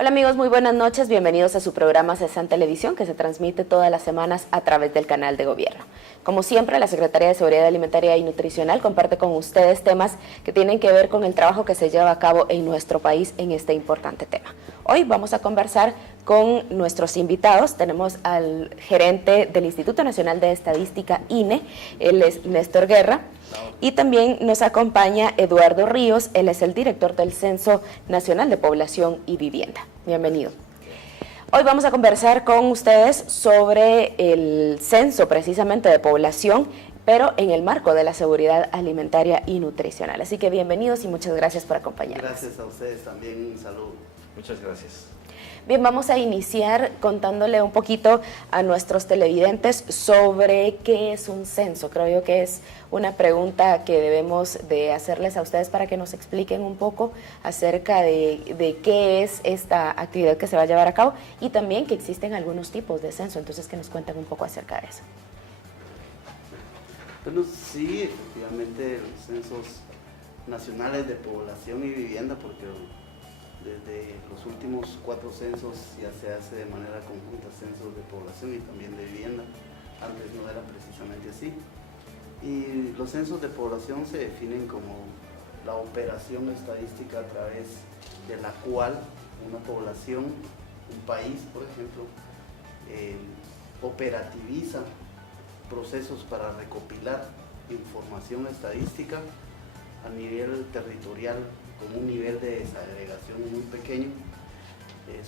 Hola amigos, muy buenas noches, bienvenidos a su programa CESAN Televisión, que se transmite todas las semanas a través del canal de gobierno. Como siempre, la Secretaría de Seguridad Alimentaria y Nutricional comparte con ustedes temas que tienen que ver con el trabajo que se lleva a cabo en nuestro país en este importante tema. Hoy vamos a conversar con nuestros invitados. Tenemos al gerente del Instituto Nacional de Estadística, INE, él es Néstor Guerra. Y también nos acompaña Eduardo Ríos, él es el director del Censo Nacional de Población y Vivienda. Bienvenido. Hoy vamos a conversar con ustedes sobre el censo precisamente de población, pero en el marco de la seguridad alimentaria y nutricional. Así que bienvenidos y muchas gracias por acompañarnos. Gracias a ustedes también, un saludo. Muchas gracias. Bien, vamos a iniciar contándole un poquito a nuestros televidentes sobre qué es un censo. Creo yo que es una pregunta que debemos de hacerles a ustedes para que nos expliquen un poco acerca de qué es esta actividad que se va a llevar a cabo y también que existen algunos tipos de censo. Entonces, que nos cuenten un poco acerca de eso. Bueno, sí, efectivamente, los censos nacionales de población y vivienda, porque desde los últimos 4 censos ya se hace de manera conjunta censos de población y también de vivienda. Antes no era precisamente así. Y los censos de población se definen como la operación estadística a través de la cual una población, un país, por ejemplo, operativiza procesos para recopilar información estadística a nivel territorial, con un nivel de desagregación muy pequeño,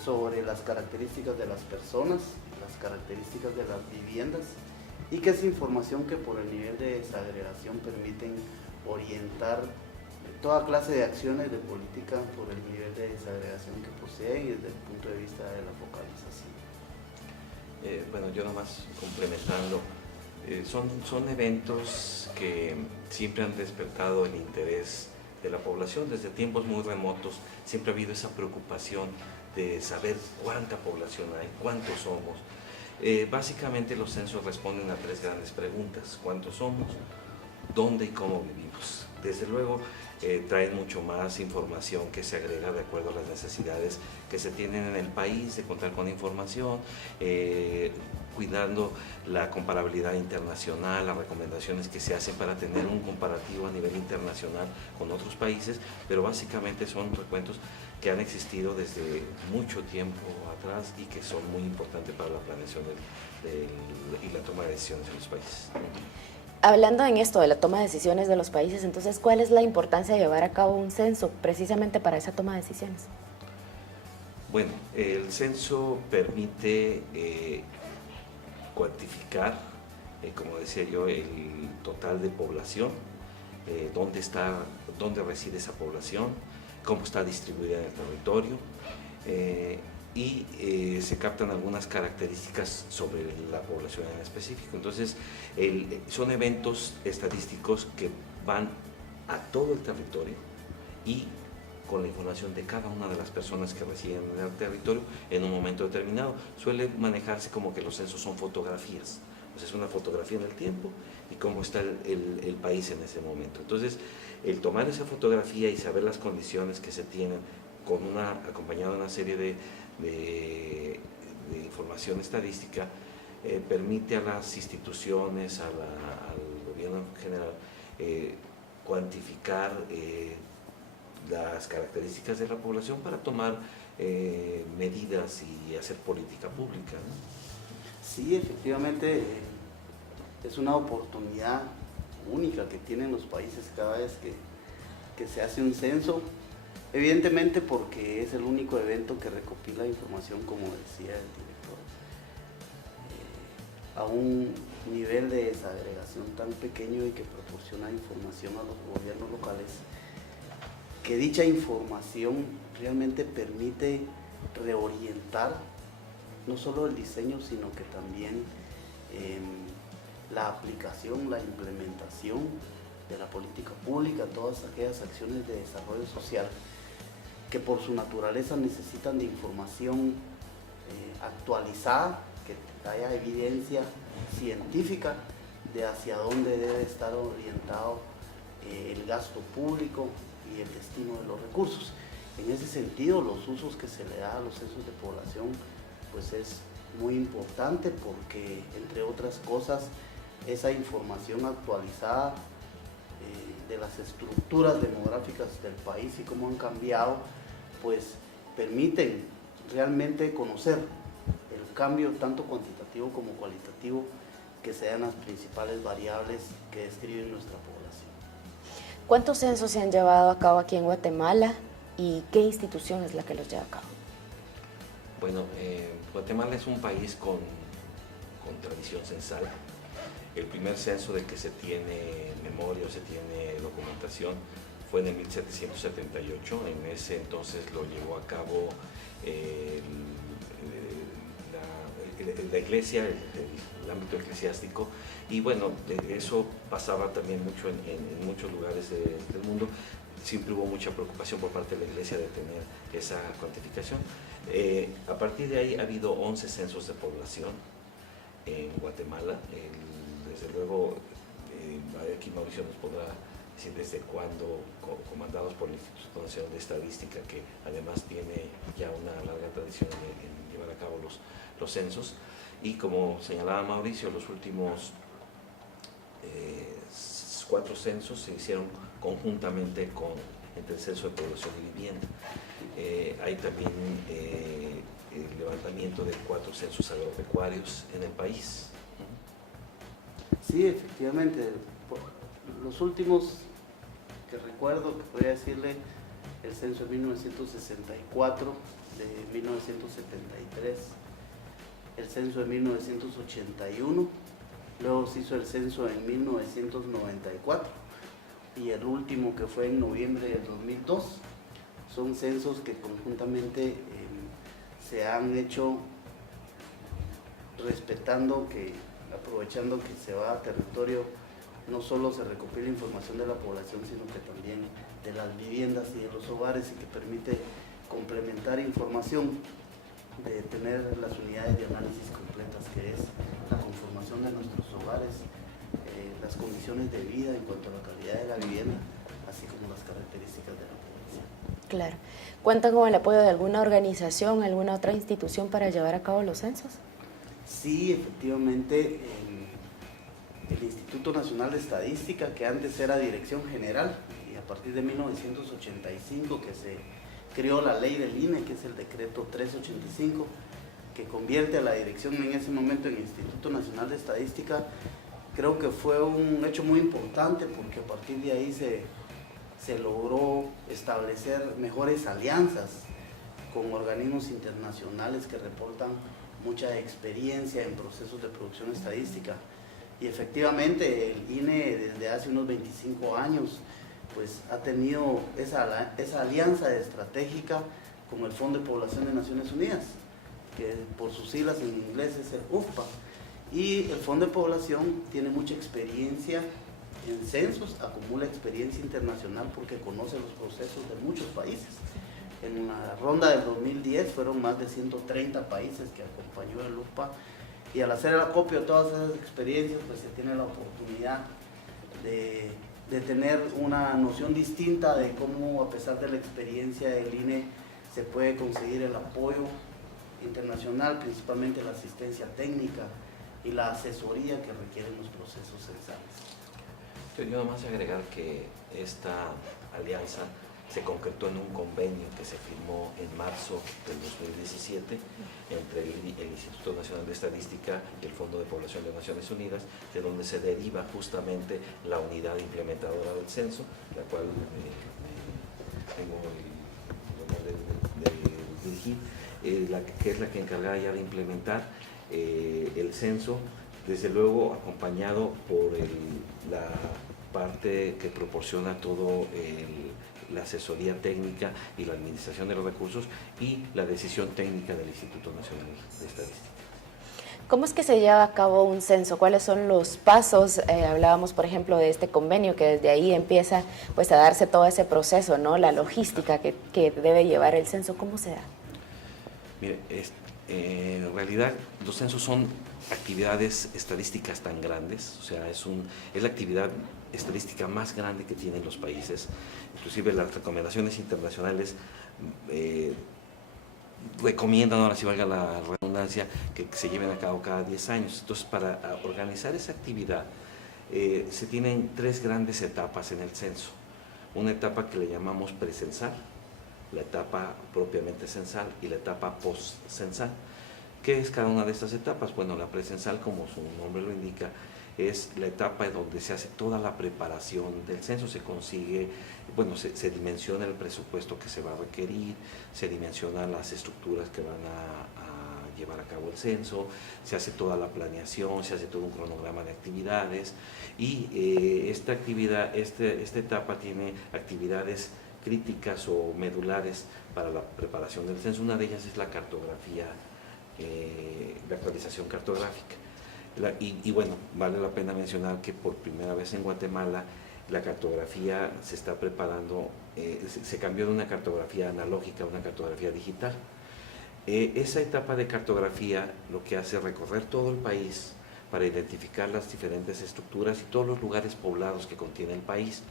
sobre las características de las personas, las características de las viviendas, y que es información que por el nivel de desagregación permiten orientar toda clase de acciones de política por el nivel de desagregación que poseen y desde el punto de vista de la focalización. Bueno, yo nomás complementando, son eventos que siempre han despertado el interés de la población. Desde tiempos muy remotos siempre ha habido esa preocupación de saber cuánta población hay, cuántos somos. Básicamente los censos responden a 3 grandes preguntas: cuántos somos, dónde y cómo vivimos. Desde luego traen mucho más información que se agrega de acuerdo a las necesidades que se tienen en el país de contar con información, cuidando la comparabilidad internacional, las recomendaciones que se hacen para tener un comparativo a nivel internacional con otros países, pero básicamente son recuentos que han existido desde mucho tiempo atrás y que son muy importantes para la planeación y la toma de decisiones en los países. Hablando en esto de la toma de decisiones de los países, entonces, ¿cuál es la importancia de llevar a cabo un censo precisamente para esa toma de decisiones? Bueno, el censo permite cuantificar, como decía yo, el total de población, dónde reside esa población, cómo está distribuida en el territorio, y se captan algunas características sobre la población en específico. Entonces, son eventos estadísticos que van a todo el territorio y con la información de cada una de las personas que residen en el territorio en un momento determinado. Suele manejarse como que los censos son fotografías, o sea, es una fotografía en el tiempo y cómo está el país en ese momento. Entonces, el tomar esa fotografía y saber las condiciones que se tienen, acompañado de una serie de información estadística, permite a las instituciones, al gobierno en general, cuantificar las características de la población para tomar medidas y hacer política pública, ¿no? Sí, efectivamente, es una oportunidad única que tienen los países cada vez que se hace un censo, evidentemente porque es el único evento que recopila información, como decía el director, a un nivel de desagregación tan pequeño y que proporciona información a los gobiernos locales, que dicha información realmente permite reorientar no solo el diseño, sino que también la aplicación, la implementación de la política pública, todas aquellas acciones de desarrollo social que por su naturaleza necesitan de información actualizada, que haya evidencia científica de hacia dónde debe estar orientado el gasto público y el destino de los recursos. En ese sentido, los usos que se le da a los censos de población pues es muy importante porque, entre otras cosas, esa información actualizada de las estructuras demográficas del país y cómo han cambiado, pues permiten realmente conocer el cambio tanto cuantitativo como cualitativo que se da en las principales variables que describen nuestra población. ¿Cuántos censos se han llevado a cabo aquí en Guatemala y qué institución es la que los lleva a cabo? Bueno, Guatemala es un país con tradición censal. El primer censo de que se tiene memoria o se tiene documentación fue en el 1778. En ese entonces lo llevó a cabo la iglesia, el ámbito eclesiástico, y bueno, eso pasaba también mucho en muchos lugares del mundo. Siempre hubo mucha preocupación por parte de la iglesia de tener esa cuantificación. A partir de ahí ha habido 11 censos de población en Guatemala. Desde luego, aquí Mauricio nos podrá decir desde cuándo, comandados por el Instituto Nacional de Estadística, que además tiene ya una larga tradición en llevar a cabo los censos. Y como señalaba Mauricio, los últimos 4 censos se hicieron conjuntamente entre el Censo de Población y Vivienda. Hay también el levantamiento de 4 censos agropecuarios en el país. Sí, efectivamente, los últimos que recuerdo, que podría decirle, el censo de 1964, de 1973, el censo de 1981, luego se hizo el censo en 1994 y el último que fue en noviembre del 2002. Son censos que conjuntamente se han hecho respetando aprovechando que se va a territorio, no solo se recopila información de la población, sino que también de las viviendas y de los hogares, y que permite complementar información, de tener las unidades de análisis completas, que es la conformación de nuestros hogares, las condiciones de vida en cuanto a la calidad de la vivienda, así como las características de la población. Claro. ¿Cuentan con el apoyo de alguna organización, alguna otra institución para llevar a cabo los censos? Sí, efectivamente, el Instituto Nacional de Estadística, que antes era Dirección General, y a partir de 1985 que se creó la ley del INE, que es el decreto 385, que convierte a la dirección en ese momento en Instituto Nacional de Estadística. Creo que fue un hecho muy importante porque a partir de ahí se logró establecer mejores alianzas con organismos internacionales que reportan mucha experiencia en procesos de producción estadística. Y efectivamente el INE desde hace unos 25 años pues ha tenido esa alianza estratégica con el Fondo de Población de Naciones Unidas, que por sus siglas en inglés es el UFPA. Y el Fondo de Población tiene mucha experiencia en censos, acumula experiencia internacional porque conoce los procesos de muchos países. En la ronda del 2010 fueron más de 130 países que acompañó el UFPA, y al hacer el acopio de todas esas experiencias pues se tiene la oportunidad de tener una noción distinta de cómo, a pesar de la experiencia del INE, se puede conseguir el apoyo internacional, principalmente la asistencia técnica y la asesoría que requieren los procesos censales. Yo nada más agregar que esta alianza se concretó en un convenio que se firmó en marzo del 2017 entre el Instituto Nacional de Estadística y el Fondo de Población de Naciones Unidas, de donde se deriva justamente la unidad implementadora del censo, la cual tengo el honor de dirigir, que es la que encargada ya de implementar el censo, desde luego acompañado por la parte que proporciona todo la asesoría técnica y la administración de los recursos y la decisión técnica del Instituto Nacional de Estadística. ¿Cómo es que se lleva a cabo un censo? ¿Cuáles son los pasos? Hablábamos, por ejemplo, de este convenio, que desde ahí empieza pues a darse todo ese proceso, ¿no? La logística que debe llevar el censo. ¿Cómo se da? Mire, en realidad los censos son actividades estadísticas tan grandes, o sea, es la actividad estadística más grande que tienen los países. Inclusive las recomendaciones internacionales recomiendan, ahora si valga la redundancia, que se lleven a cabo cada 10 años. Entonces, para organizar esa actividad, se tienen 3 grandes etapas en el censo. Una etapa que le llamamos precensal, la etapa propiamente censal y la etapa post-censal. ¿Qué es cada una de estas etapas? Bueno, la precensal, como su nombre lo indica, es la etapa en donde se hace toda la preparación del censo, se consigue, bueno, se dimensiona el presupuesto que se va a requerir, se dimensionan las estructuras que van a llevar a cabo el censo, se hace toda la planeación, se hace todo un cronograma de actividades y esta etapa tiene actividades críticas o medulares para la preparación del censo. Una de ellas es la cartografía, la actualización cartográfica. Y bueno, vale la pena mencionar que por primera vez en Guatemala la cartografía se está preparando, se cambió de una cartografía analógica a una cartografía digital. Esa etapa de cartografía lo que hace es recorrer todo el país para identificar las diferentes estructuras y todos los lugares poblados que contiene el país.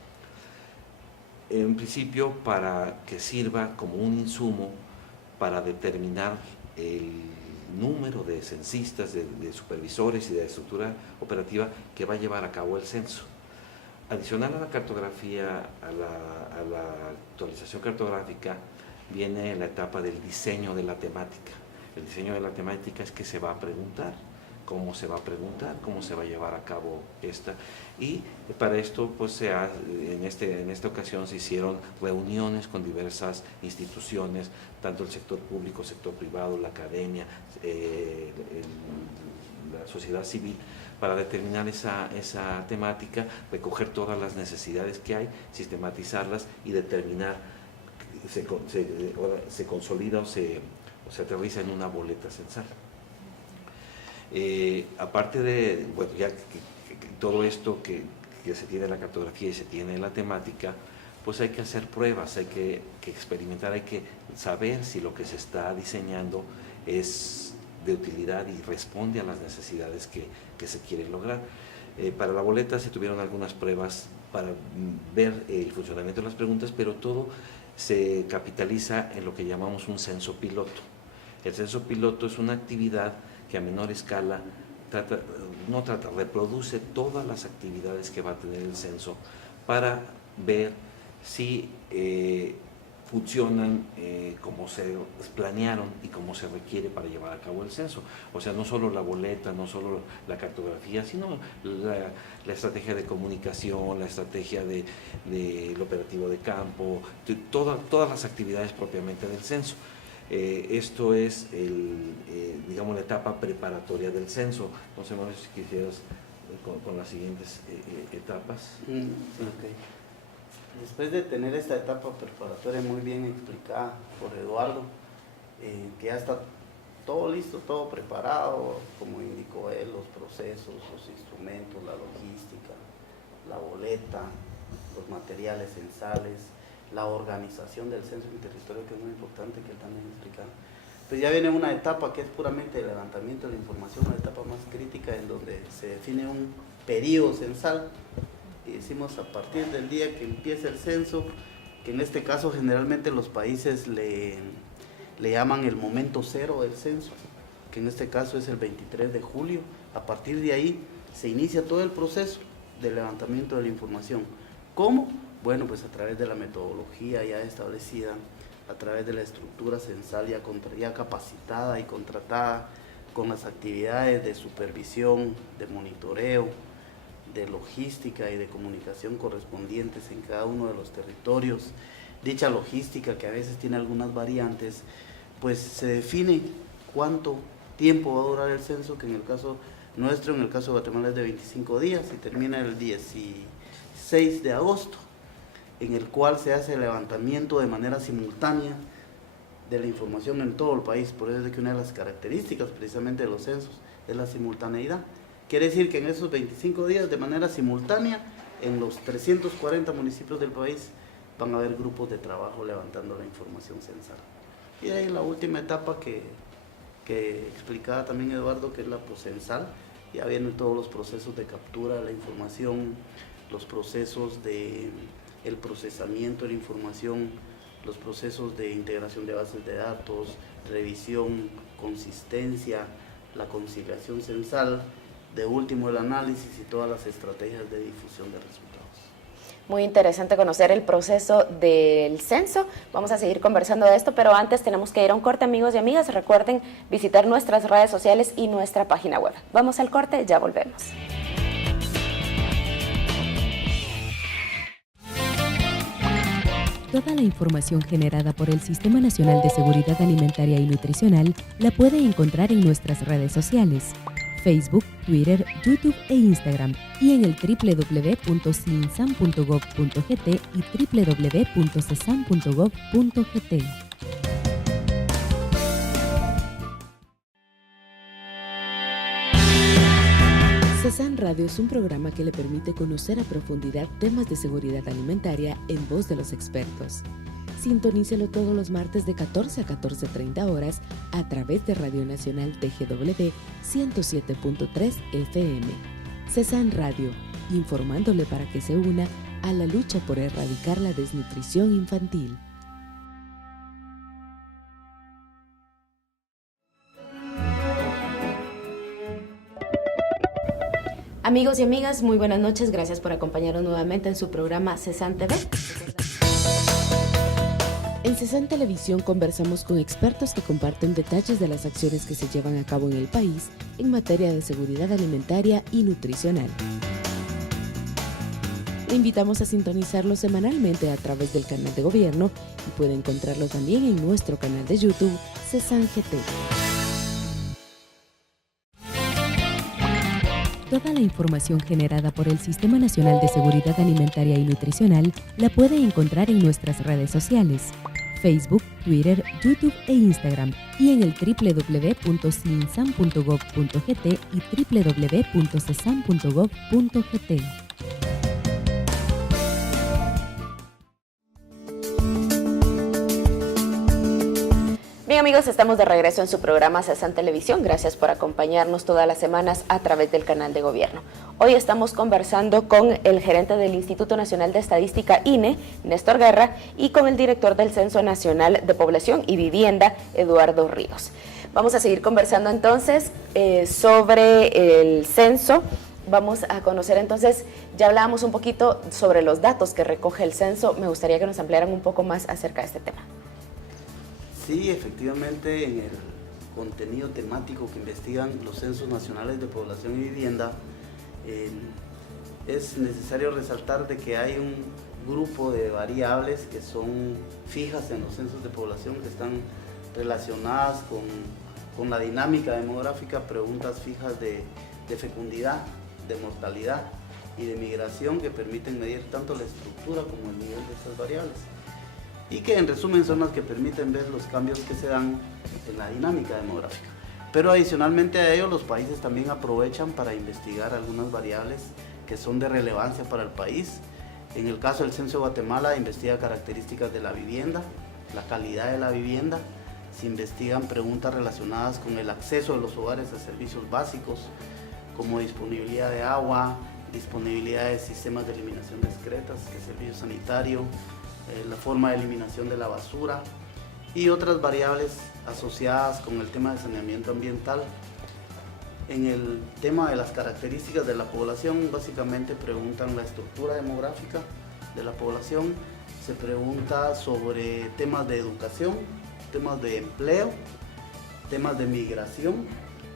En principio, para que sirva como un insumo para determinar el número de censistas, de supervisores y de estructura operativa que va a llevar a cabo el censo. Adicional a la cartografía, a la actualización cartográfica, viene la etapa del diseño de la temática. El diseño de la temática es que se va a preguntar, cómo se va a preguntar, cómo se va a llevar a cabo esta. Y para esto, pues en esta ocasión se hicieron reuniones con diversas instituciones, tanto el sector público, sector privado, la academia, la sociedad civil, para determinar esa temática, recoger todas las necesidades que hay, sistematizarlas y determinar, se consolida o se aterriza en una boleta censal. Aparte de, bueno, ya que todo esto que se tiene la cartografía y se tiene la temática, pues hay que hacer pruebas, hay que experimentar, hay que saber si lo que se está diseñando es de utilidad y responde a las necesidades que se quieren lograr. Para la boleta se tuvieron algunas pruebas para ver el funcionamiento de las preguntas, pero todo se capitaliza en lo que llamamos un censo piloto. El censo piloto es una actividad que a menor escala reproduce todas las actividades que va a tener el censo para ver si funcionan como se planearon y como se requiere para llevar a cabo el censo. O sea, no solo la boleta, no solo la cartografía, sino la estrategia de comunicación, la estrategia del operativo de campo, todas las actividades propiamente del censo. Esto es, digamos, la etapa preparatoria del censo. No sé, Mauricio, si quisieras con las siguientes etapas. Okay. Después de tener esta etapa preparatoria muy bien explicada por Eduardo, que ya está todo listo, todo preparado, como indicó él, los procesos, los instrumentos, la logística, la boleta, los materiales censales, la organización del censo en territorio, que es muy importante, que él también explicaba. Pues ya viene una etapa que es puramente el levantamiento de la información, una etapa más crítica en donde se define un periodo censal, y decimos a partir del día que empieza el censo, que en este caso generalmente los países le llaman el momento cero del censo, que en este caso es el 23 de julio. A partir de ahí se inicia todo el proceso de levantamiento de la información. ¿Cómo? Bueno, pues a través de la metodología ya establecida, a través de la estructura censal ya capacitada y contratada, con las actividades de supervisión, de monitoreo, de logística y de comunicación correspondientes en cada uno de los territorios. Dicha logística, que a veces tiene algunas variantes, pues se define cuánto tiempo va a durar el censo, que en el caso nuestro, en el caso de Guatemala, es de 25 días y termina el 16 de agosto, en el cual se hace el levantamiento de manera simultánea de la información en todo el país. Por eso es que una de las características precisamente de los censos es la simultaneidad. Quiere decir que en esos 25 días, de manera simultánea, en los 340 municipios del país, van a haber grupos de trabajo levantando la información censal. Y ahí la última etapa que explicaba también Eduardo, que es la poscensal, ya vienen todos los procesos de captura de la información, los procesos de el procesamiento de la información los procesos de integración de bases de datos, revisión, consistencia, la conciliación censal, de último el análisis y todas las estrategias de difusión de resultados. Muy interesante conocer el proceso del censo. Vamos a seguir conversando de esto, pero antes tenemos que ir a un corte, amigos y amigas. Recuerden visitar nuestras redes sociales y nuestra página web. Vamos al corte, ya volvemos. Toda la información generada por el Sistema Nacional de Seguridad Alimentaria y Nutricional la puede encontrar en nuestras redes sociales, Facebook, Twitter, YouTube e Instagram, y en el www.cinsam.gov.gt y www.cesam.gov.gt. CESAM Radio es un programa que le permite conocer a profundidad temas de seguridad alimentaria en voz de los expertos. Sintonícelo todos los martes de 14 a 14:30 horas a través de Radio Nacional TGW 107.3 FM. CESAM Radio, informándole para que se una a la lucha por erradicar la desnutrición infantil. Amigos y amigas, muy buenas noches. Gracias por acompañarnos nuevamente en su programa CESAM TV. En CESAM Televisión conversamos con expertos que comparten detalles de las acciones que se llevan a cabo en el país en materia de seguridad alimentaria y nutricional. Le invitamos a sintonizarlo semanalmente a través del canal de gobierno y puede encontrarlo también en nuestro canal de YouTube, CESAM GT. Toda la información generada por el Sistema Nacional de Seguridad Alimentaria y Nutricional la puede encontrar en nuestras redes sociales, Facebook, Twitter, YouTube e Instagram, y en el www.cinsam.gov.gt y www.cesam.gov.gt. Bien, amigos, estamos de regreso en su programa CESAM Televisión. Gracias por acompañarnos todas las semanas a través del canal de gobierno. Hoy estamos conversando con el gerente del Instituto Nacional de Estadística, INE, Néstor Guerra, y con el director del Censo Nacional de Población y Vivienda, Eduardo Ríos. Vamos a seguir conversando entonces sobre el censo. Vamos a conocer entonces, ya hablábamos un poquito sobre los datos que recoge el censo. Me gustaría que nos ampliaran un poco más acerca de este tema. Sí, efectivamente, en el contenido temático que investigan los censos nacionales de población y vivienda, es necesario resaltar de que hay un grupo de variables que son fijas en los censos de población, que están relacionadas con la dinámica demográfica, preguntas fijas de fecundidad, de mortalidad y de migración, que permiten medir tanto la estructura como el nivel de estas variables, y que en resumen son las que permiten ver los cambios que se dan en la dinámica demográfica. Pero adicionalmente a ello, los países también aprovechan para investigar algunas variables que son de relevancia para el país. En el caso del Censo de Guatemala, investiga características de la vivienda, la calidad de la vivienda, se investigan preguntas relacionadas con el acceso de los hogares a servicios básicos, como disponibilidad de agua, disponibilidad de sistemas de eliminación discretas, que es servicio sanitario, la forma de eliminación de la basura y otras variables asociadas con el tema de saneamiento ambiental. En el tema de las características de la población, básicamente preguntan la estructura demográfica de la población, se pregunta sobre temas de educación, temas de empleo, temas de migración,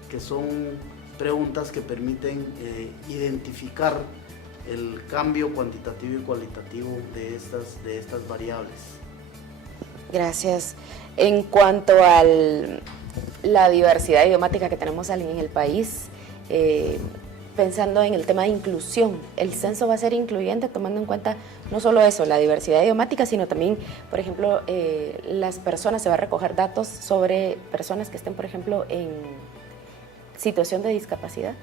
que son preguntas que permiten identificar el cambio cuantitativo y cualitativo de estas variables. Gracias. En cuanto a la diversidad idiomática que tenemos en el país, pensando en el tema de inclusión, ¿el censo va a ser incluyente tomando en cuenta no solo eso, la diversidad idiomática, sino también, por ejemplo, las personas, se va a recoger datos sobre personas que estén, por ejemplo, en situación de discapacidad?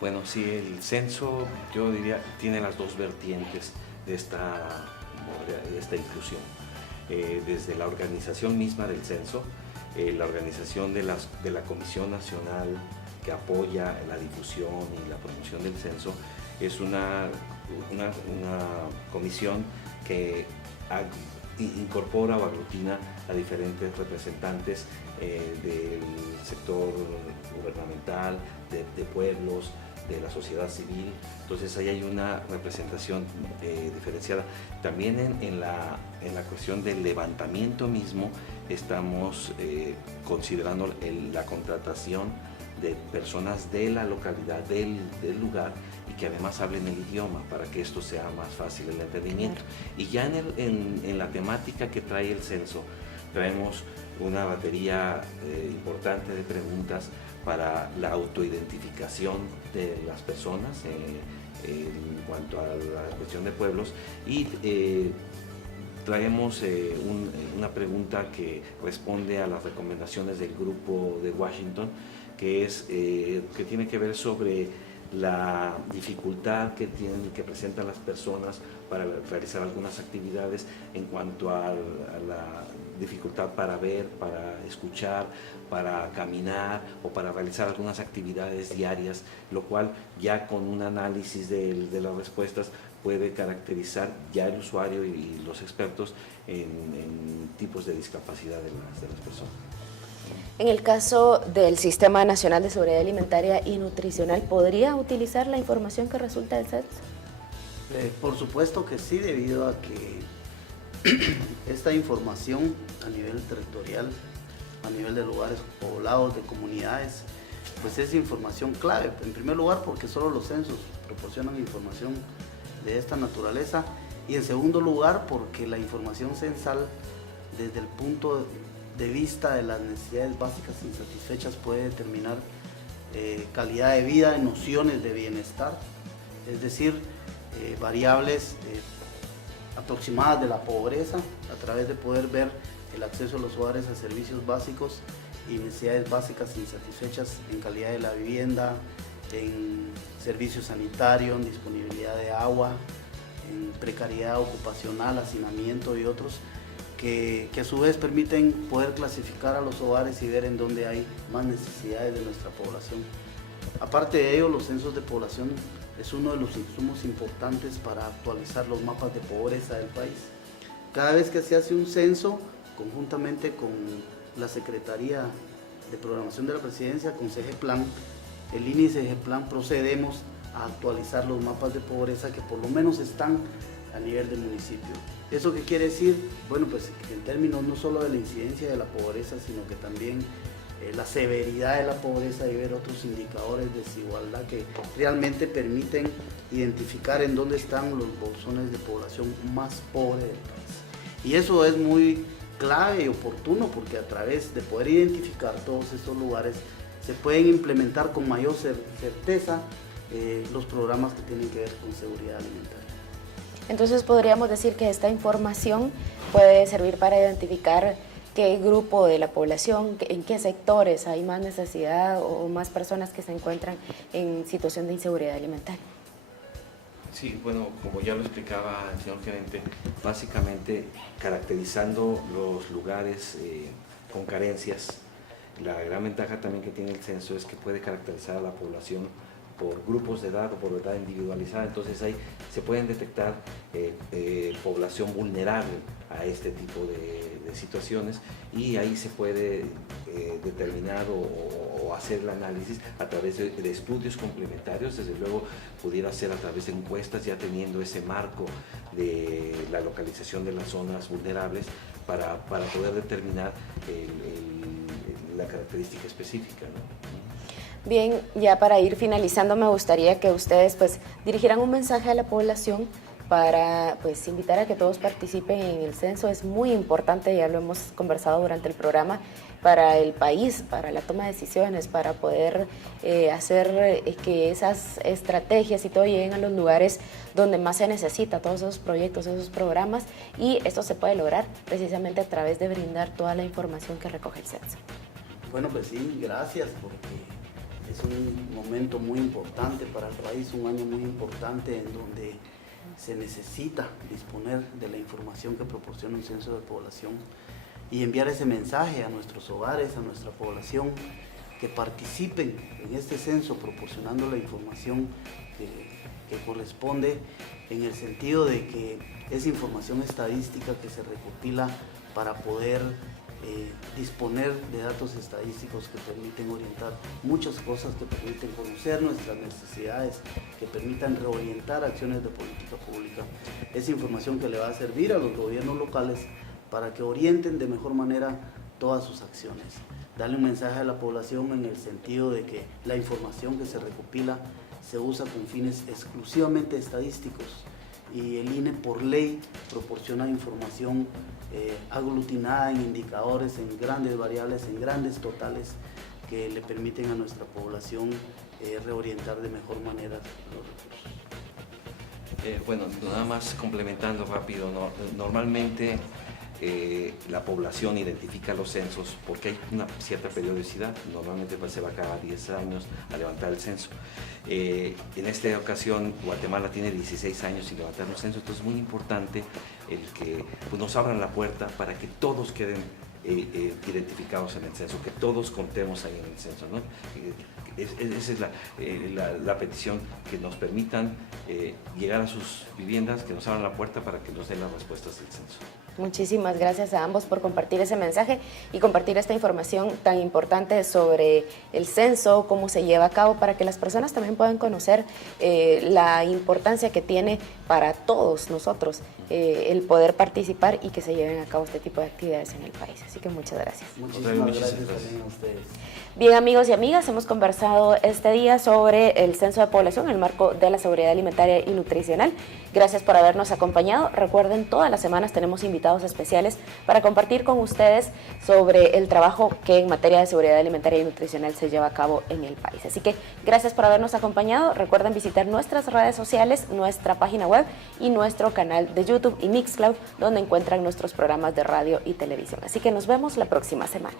Bueno, sí, el censo, yo diría, tiene las dos vertientes de esta inclusión. Desde la organización misma del censo, la organización de la Comisión Nacional que apoya la difusión y la promoción del censo, es una comisión que incorpora o aglutina a diferentes representantes del sector gubernamental, de pueblos, de la sociedad civil. Entonces ahí hay una representación diferenciada. También en la cuestión del levantamiento mismo estamos considerando la contratación de personas de la localidad, del lugar, y que además hablen el idioma para que esto sea más fácil el entendimiento. Y ya en la temática que trae el censo, traemos una batería importante de preguntas para la autoidentificación de las personas en cuanto a la cuestión de pueblos, y traemos una pregunta que responde a las recomendaciones del grupo de Washington, que tiene que ver sobre la dificultad que presentan las personas para realizar algunas actividades en cuanto a la dificultad para ver, para escuchar, para caminar o para realizar algunas actividades diarias, lo cual ya con un análisis de las respuestas puede caracterizar ya el usuario y los expertos en tipos de discapacidad de las personas. En el caso del Sistema Nacional de Seguridad Alimentaria y Nutricional, ¿podría utilizar la información que resulta del censo? Por supuesto que sí, debido a que esta información a nivel territorial, a nivel de lugares poblados, de comunidades, pues es información clave. En primer lugar, porque solo los censos proporcionan información de esta naturaleza, y en segundo lugar, porque la información censal, desde el punto de vista de las necesidades básicas insatisfechas, puede determinar calidad de vida, nociones de bienestar, es decir, variables aproximadas de la pobreza, a través de poder ver el acceso de los hogares a servicios básicos y necesidades básicas insatisfechas en calidad de la vivienda, en servicio sanitario, en disponibilidad de agua, en precariedad ocupacional, hacinamiento y otros, que a su vez permiten poder clasificar a los hogares y ver en dónde hay más necesidades de nuestra población. Aparte de ello, los censos de población es uno de los insumos importantes para actualizar los mapas de pobreza del país. Cada vez que se hace un censo, conjuntamente con la Secretaría de Programación de la Presidencia, con CEGEPLAN, el INE y CEGEPLAN, procedemos a actualizar los mapas de pobreza que por lo menos están a nivel del municipio. ¿Eso qué quiere decir? Bueno, pues en términos no solo de la incidencia de la pobreza, sino que también la severidad de la pobreza, y ver otros indicadores de desigualdad que realmente permiten identificar en dónde están los bolsones de población más pobre del país. Y eso es muy clave y oportuno, porque a través de poder identificar todos estos lugares se pueden implementar con mayor certeza los programas que tienen que ver con seguridad alimentaria. Entonces podríamos decir que esta información puede servir para identificar qué grupo de la población, en qué sectores hay más necesidad o más personas que se encuentran en situación de inseguridad alimentaria. Sí, bueno, como ya lo explicaba el señor gerente, básicamente caracterizando los lugares con carencias. La gran ventaja también que tiene el censo es que puede caracterizar a la población por grupos de edad o por edad individualizada, entonces ahí se pueden detectar población vulnerable a este tipo de situaciones, y ahí se puede determinar o hacer el análisis a través de estudios complementarios. Desde luego pudiera ser a través de encuestas, ya teniendo ese marco de la localización de las zonas vulnerables para poder determinar la característica específica, ¿no? Bien, ya para ir finalizando, me gustaría que ustedes dirigieran un mensaje a la población para invitar a que todos participen en el censo. Es muy importante, ya lo hemos conversado durante el programa, para el país, para la toma de decisiones, para poder hacer que esas estrategias y todo lleguen a los lugares donde más se necesita, todos esos proyectos, esos programas, y esto se puede lograr precisamente a través de brindar toda la información que recoge el censo. Bueno, pues sí, gracias, porque es un momento muy importante para el país, un año muy importante en donde se necesita disponer de la información que proporciona un censo de población y enviar ese mensaje a nuestros hogares, a nuestra población, que participen en este censo proporcionando la información que corresponde, en el sentido de que es información estadística que se recopila para poder disponer de datos estadísticos que permiten orientar muchas cosas, que permiten conocer nuestras necesidades, que permitan reorientar acciones de política pública. Es información que le va a servir a los gobiernos locales para que orienten de mejor manera todas sus acciones. Darle un mensaje a la población en el sentido de que la información que se recopila se usa con fines exclusivamente estadísticos, y el INE por ley proporciona información aglutinada en indicadores, en grandes variables, en grandes totales, que le permiten a nuestra población reorientar de mejor manera los recursos. Bueno, nada más complementando rápido, normalmente la población identifica los censos porque hay una cierta periodicidad, normalmente se va cada 10 años a levantar el censo. En esta ocasión Guatemala tiene 16 años sin levantar el censo, entonces es muy importante el que nos abran la puerta para que todos queden identificados en el censo, que todos contemos ahí en el censo, ¿no? Esa es la petición, que nos permitan llegar a sus viviendas, que nos abran la puerta para que nos den las respuestas del censo. Muchísimas gracias a ambos por compartir ese mensaje y compartir esta información tan importante sobre el censo, cómo se lleva a cabo, para que las personas también puedan conocer la importancia que tiene para todos nosotros el poder participar y que se lleven a cabo este tipo de actividades en el país. Así que muchas gracias. Muchísimas gracias también a ustedes. Bien, amigos y amigas, hemos conversado este día sobre el censo de población en el marco de la seguridad alimentaria y nutricional. Gracias por habernos acompañado. Recuerden, todas las semanas tenemos invitados especiales para compartir con ustedes sobre el trabajo que en materia de seguridad alimentaria y nutricional se lleva a cabo en el país. Así que gracias por habernos acompañado. Recuerden visitar nuestras redes sociales, nuestra página web y nuestro canal de YouTube y Mixcloud, donde encuentran nuestros programas de radio y televisión. Así que nos vemos la próxima semana.